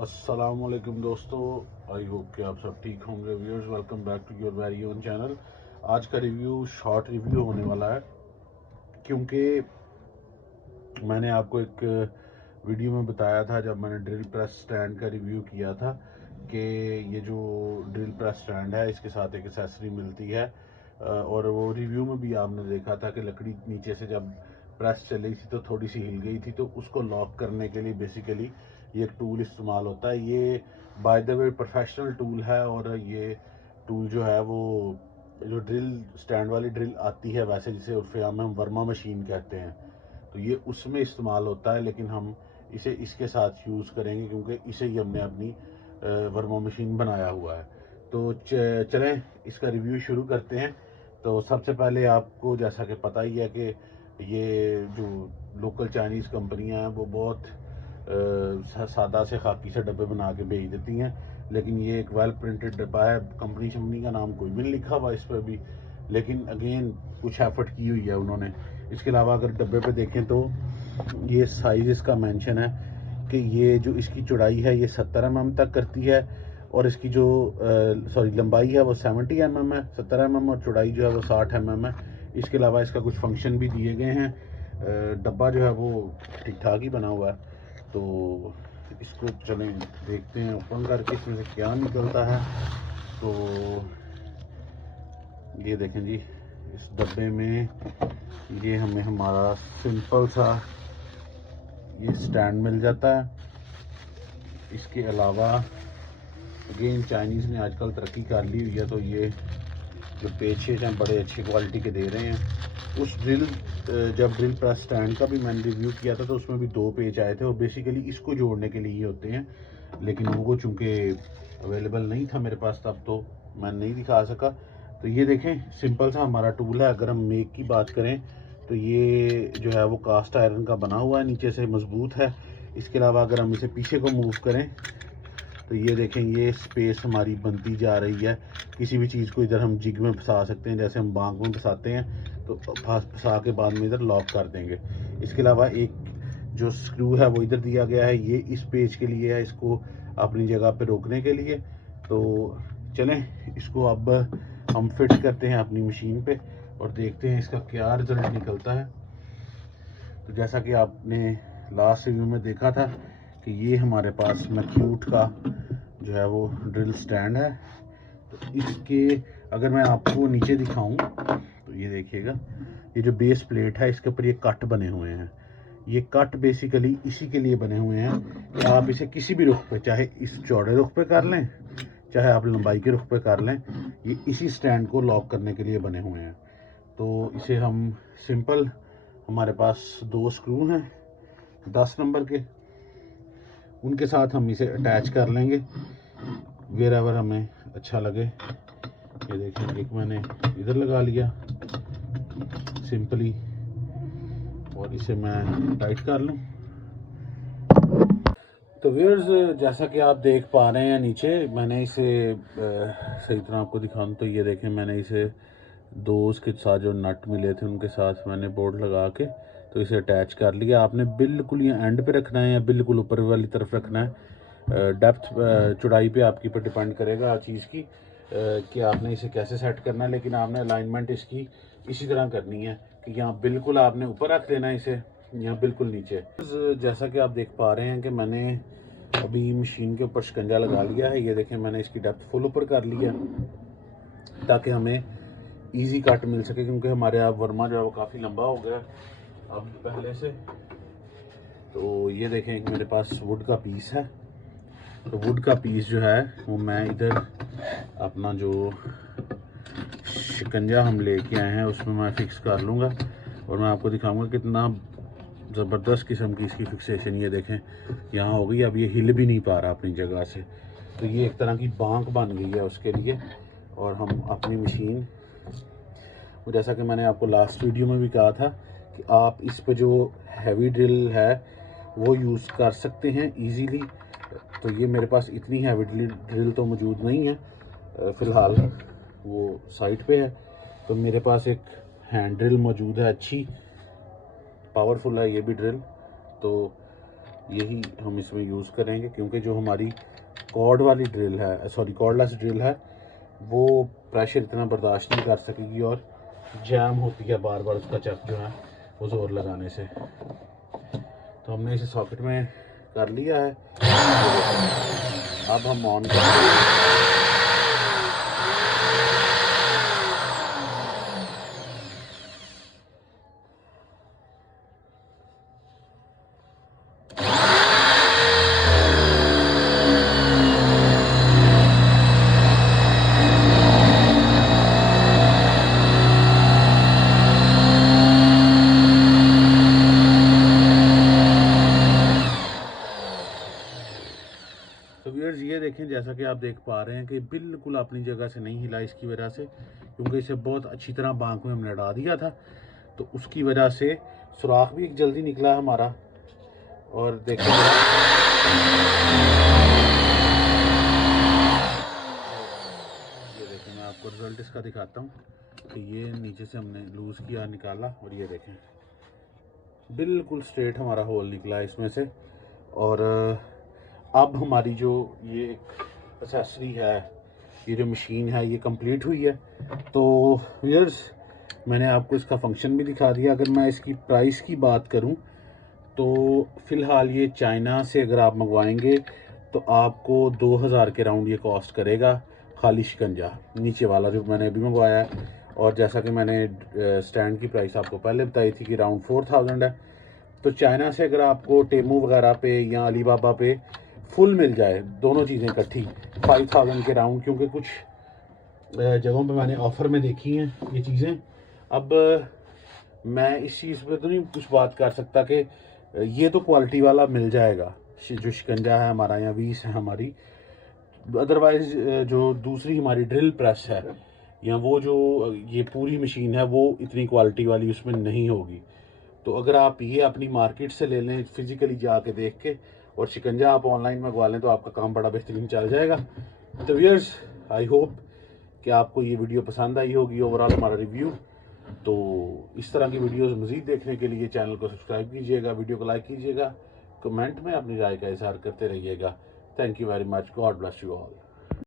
अस्सलाम वालेकुम दोस्तों, आई होप कि आप सब ठीक होंगे। Viewers, welcome back to your very own channel. आज का रिव्यू शॉर्ट रिव्यू होने वाला है क्योंकि मैंने आपको एक वीडियो में बताया था जब मैंने ड्रिल प्रेस स्टैंड का रिव्यू किया था कि ये जो ड्रिल प्रेस स्टैंड है इसके साथ एक एक्सेसरी मिलती है और वो रिव्यू में भी आपने देखा था कि लकड़ी नीचे से जब प्रेस चली थी तो थोड़ी सी हिल गई थी, तो उसको लॉक करने के लिए बेसिकली ये एक टूल इस्तेमाल होता है। ये by the way professional tool है और ये टूल जो है वो जो ड्रिल स्टैंड वाली ड्रिल आती है वैसे जिसे उर्फे आम में हम वर्मा मशीन कहते हैं, तो ये उसमें इस्तेमाल होता है, लेकिन हम इसे इसके साथ यूज़ करेंगे क्योंकि इसे ही हमने अपनी वर्मा मशीन बनाया हुआ है। तो चलें इसका रिव्यू शुरू करते हैं। तो सबसे पहले आपको जैसा कि पता ही है कि ये जो लोकल चाइनीज़ कंपनियां हैं वो बहुत सादा से खाकी से डब्बे बना के भेज देती हैं, लेकिन ये एक वेल प्रिंटेड डब्बा है। कंपनी का नाम कोई भी नहीं लिखा हुआ इस पर भी, लेकिन अगेन कुछ एफर्ट की हुई है उन्होंने। इसके अलावा अगर डब्बे पे देखें तो ये साइज़ इसका मेंशन है कि ये जो इसकी चौड़ाई है ये 70 mm तक करती है और इसकी जो लंबाई है वो 70 mm है, 70 mm, और चौड़ाई जो है वो 60 mm है। इसके अलावा इसका कुछ फंक्शन भी दिए गए हैं। डब्बा जो है वो ठीक ठाक ही बना हुआ है। तो इसको चलें देखते हैं ओपन करके इसमें से क्या निकलता है। तो ये देखें जी, इस डब्बे में ये हमें हमारा सिंपल सा ये स्टैंड मिल जाता है। इसके अलावा अगेन चाइनीज़ ने आजकल तरक्की कर ली हुई है, तो ये जो पेचेज हैं बड़े अच्छी क्वालिटी के दे रहे हैं। उस जब ड्रिल प्रेस स्टैंड का भी मैंने रिव्यू किया था तो उसमें भी 2 पेच आए थे और बेसिकली इसको जोड़ने के लिए ही होते हैं, लेकिन वो चूँकि अवेलेबल नहीं था मेरे पास तब तो मैं नहीं दिखा सका। तो ये देखें सिंपल सा हमारा टूल है। अगर हम मेक की बात करें तो ये जो है वो कास्ट आयरन का बना हुआ है, नीचे से मजबूत है। इसके अलावा अगर हम इसे पीछे को मूव करें तो ये देखें ये स्पेस हमारी बनती जा रही है। किसी भी चीज़ को इधर हम जिग में फंसा सकते हैं, जैसे हम बांग में फंसाते हैं तो फंसा के बाद में इधर लॉक कर देंगे। इसके अलावा एक जो स्क्रू है वो इधर दिया गया है, ये इस पेज के लिए है, इसको अपनी जगह पे रोकने के लिए। तो चलें इसको अब हम फिट करते हैं अपनी मशीन पे और देखते हैं इसका क्या रिजल्ट निकलता है। तो जैसा कि आपने लास्ट रिव्यू में देखा था कि ये हमारे पास मैक्यूट का जो है वो ड्रिल स्टैंड है। तो इसके अगर मैं आपको नीचे दिखाऊं तो ये देखिएगा, ये जो बेस प्लेट है इसके ऊपर ये कट बने हुए हैं। ये कट बेसिकली इसी के लिए बने हुए हैं कि आप इसे किसी भी रुख पे, चाहे इस चौड़े रुख पे कर लें चाहे आप लंबाई के रुख पे कर लें, ये इसी स्टैंड को लॉक करने के लिए बने हुए हैं। तो इसे हम सिंपल, हमारे पास 2 स्क्रू हैं 10 नंबर के, उनके साथ हम इसे अटैच कर लेंगे वेर एवर हमें अच्छा लगे। ये देखें एक मैंने इधर लगा लिया सिंपली और इसे मैं टाइट कर लूँ। तो व्यूअर्स, जैसा कि आप देख पा रहे हैं नीचे मैंने इसे सही तरह आपको दिखाऊं तो ये देखें मैंने इसे 2 उसके साथ जो नट मिले थे उनके साथ मैंने बोर्ड लगा के तो इसे अटैच कर लिया। आपने बिल्कुल ये एंड पे रखना है या बिल्कुल ऊपर वाली तरफ रखना है, डेप्थ चौड़ाई पे आपके ऊपर डिपेंड करेगा चीज़ की कि आपने इसे कैसे सेट करना है, लेकिन आपने अलाइनमेंट इसकी इसी तरह करनी है कि यहाँ बिल्कुल आपने ऊपर रख देना है इसे, यहाँ बिल्कुल नीचे। जैसा कि आप देख पा रहे हैं कि मैंने अभी मशीन के ऊपर शिकंजा लगा लिया है। ये देखें मैंने इसकी डेप्थ फुल ऊपर कर लिया ताकि हमें इजी कट मिल सके, क्योंकि हमारे यहाँ वर्मा जो है वो काफ़ी लंबा हो गया अब पहले से। तो ये देखें एक मेरे पास वुड का पीस है, तो वुड का पीस जो है वो मैं इधर अपना जो शिकंजा हम लेके आए हैं उसमें मैं फिक्स कर लूँगा और मैं आपको दिखाऊंगा कितना ज़बरदस्त किस्म की इसकी फिक्सेशन। ये देखें यहाँ हो गई, अब ये हिल भी नहीं पा रहा अपनी जगह से, तो ये एक तरह की बांक बन गई है उसके लिए। और हम अपनी मशीन, जैसा कि मैंने आपको लास्ट वीडियो में भी कहा था कि आप इस पे जो हैवी ड्रिल है वो यूज़ कर सकते हैं इजीली। तो ये मेरे पास इतनी हैवी ड्रिल तो मौजूद नहीं है फ़िलहाल, वो साइट पे है। तो मेरे पास एक हैंड ड्रिल मौजूद है, अच्छी पावरफुल है ये भी ड्रिल। तो यही हम इसमें यूज़ करेंगे, क्योंकि जो हमारी कॉर्ड वाली ड्रिल है, सॉरी कॉर्डलेस ड्रिल है, वो प्रेशर इतना बर्दाश्त नहीं कर सकेगी और जैम होती है बार बार उसका चक जो है वो ज़ोर लगाने से। तो हमने इसे सॉकेट में कर लिया है। अब हम ऑन करेंगे। तो व्यूअर्स ये देखें, जैसा कि आप देख पा रहे हैं कि बिल्कुल अपनी जगह से नहीं हिला, इसकी वजह से, क्योंकि इसे बहुत अच्छी तरह बांक में हमने डाल दिया था, तो उसकी वजह से सुराख भी एक जल्दी निकला हमारा। और देखें ये देखें, मैं आपको रिजल्ट इसका दिखाता हूँ कि ये नीचे से हमने लूज़ किया, निकाला, और ये देखें बिल्कुल स्ट्रेट हमारा होल निकला है इसमें से। और अब हमारी जो ये एक्सेसरी है, ये जो मशीन है, ये कंप्लीट हुई है। तो व्यूअर्स मैंने आपको इसका फंक्शन भी दिखा दिया। अगर मैं इसकी प्राइस की बात करूं तो फ़िलहाल ये चाइना से अगर आप मंगवाएंगे तो आपको 2000 के राउंड ये कॉस्ट करेगा, खाली शिकंजा नीचे वाला जो मैंने अभी मंगवाया है। और जैसा कि मैंने स्टैंड की प्राइस आपको पहले बताई थी कि राउंड 4000 है। तो चाइना से अगर आपको टेमू वगैरह पे या अलीबाबा पे फुल मिल जाए, दोनों चीज़ें इकट्ठी 5000 के राउंड, क्योंकि कुछ जगहों पे मैंने ऑफ़र में देखी हैं ये चीज़ें। अब मैं इस चीज़ पे तो नहीं कुछ बात कर सकता कि ये तो क्वालिटी वाला मिल जाएगा, जो शिकंजा है हमारा या वीस है हमारी। अदरवाइज़ जो दूसरी हमारी ड्रिल प्रेस है या वो जो ये पूरी मशीन है, वो इतनी क्वालिटी वाली उसमें नहीं होगी। तो अगर आप ये अपनी मार्केट से ले लें, फिज़िकली जाके देख के, और शिकंजा आप ऑनलाइन मंगवा लें, तो आपका काम बड़ा बेहतरीन चल जाएगा। तो व्यूअर्स आई होप कि आपको ये वीडियो पसंद आई होगी, ओवरऑल हमारा रिव्यू। तो इस तरह की वीडियोस मज़ीद देखने के लिए चैनल को सब्सक्राइब कीजिएगा, वीडियो को लाइक कीजिएगा, कमेंट में अपनी राय का इज़हार करते रहिएगा। Thank you very much, God bless you all.